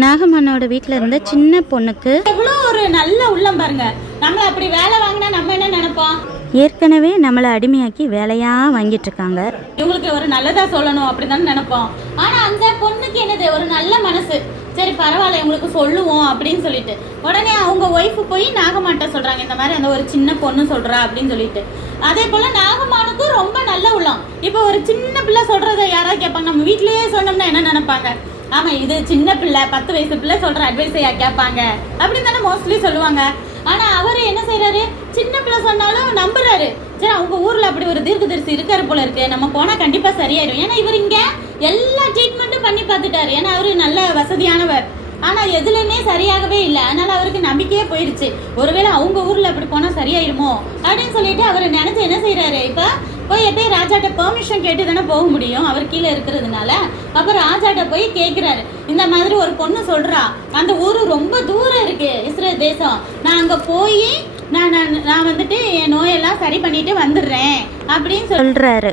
நாகம்மனோட வீட்டில் இருந்த சின்ன பொண்ணுக்கு எவ்வளோ ஒரு நல்ல உள்ளம் பாருங்க. நம்மளை அப்படி வேலை வாங்கினா நம்ம என்ன நினைப்போம்? ஏற்கனவே நம்மளை அடிமையாக்கி வேலையாக வாங்கிட்டு இருக்காங்க. இவங்களுக்கு ஒரு நல்லதா சொல்லணும் அப்படின்னு நினைப்போம். ஆனா அந்த பொண்ணுக்கு என்னது, ஒரு நல்ல மனசு. சரி பரவாயில்ல இவங்களுக்கு சொல்லுவோம் அப்படின்னு சொல்லிட்டு உடனே அவங்க ஒய்ஃபு போய் நாகம்மாட்ட சொல்றாங்க, இந்த மாதிரி அந்த ஒரு சின்ன பொண்ணு சொல்றா அப்படின்னு சொல்லிட்டு. அதே போல நாகம்மானுக்கும் ரொம்ப நல்ல உள்ளம். இப்போ ஒரு சின்ன பிள்ளை சொல்றதை யாராவது கேட்பாங்க, நம்ம வீட்லயே சொன்னோம்னா என்ன நினைப்பாங்க? ஆமா இது சின்ன பிள்ளை, 10 வயசு பிள்ளை சொல்ற அட்வைஸையா கேட்பாங்க அப்படின்னு தானே மோஸ்ட்லி சொல்லுவாங்க. ஆனா அவரு என்ன செய்யறாரு, சின்ன பிள்ளை சொன்னாலும் நம்புறாரு. சரி அவங்க ஊர்ல அப்படி ஒரு தீர்க்கதரிசி இருக்காரு போல இருக்கு, நம்ம போனா கண்டிப்பா சரியாயிடும். ஏன்னா இவர் இங்க எல்லா ட்ரீட்மெண்ட்டும் பண்ணி பார்த்துட்டாரு. ஏன்னா அவரு நல்ல வசதியானவர். ஆனா எதுலையுமே சரியாகவே இல்லை. அதனால அவருக்கு நம்பிக்கையே போயிடுச்சு. ஒருவேளை அவங்க ஊர்ல அப்படி போனா சரியாயிடுமோ அப்படின்னு சொல்லிட்டு அவர் நினைச்சு என்ன செய்யறாரு, இப்ப போய் ராஜாட்ட பெர்மிஷன் கேட்டு தானே போக முடியும், அவர் கீழே இருக்கிறதுனால. அப்ப ராஜாட்ட போய் கேட்கிறாரு, இந்த மாதிரி ஒரு பொண்ணு சொல்றா, அந்த ஊரு ரொம்ப தூரம் இருக்கு இஸ்ரேல் தேசம், நான் அங்க போய் நான் வந்துட்டு என் நோயெல்லாம் சரி பண்ணிட்டு வந்துடுறேன் அப்படின்னு சொல்றாரு.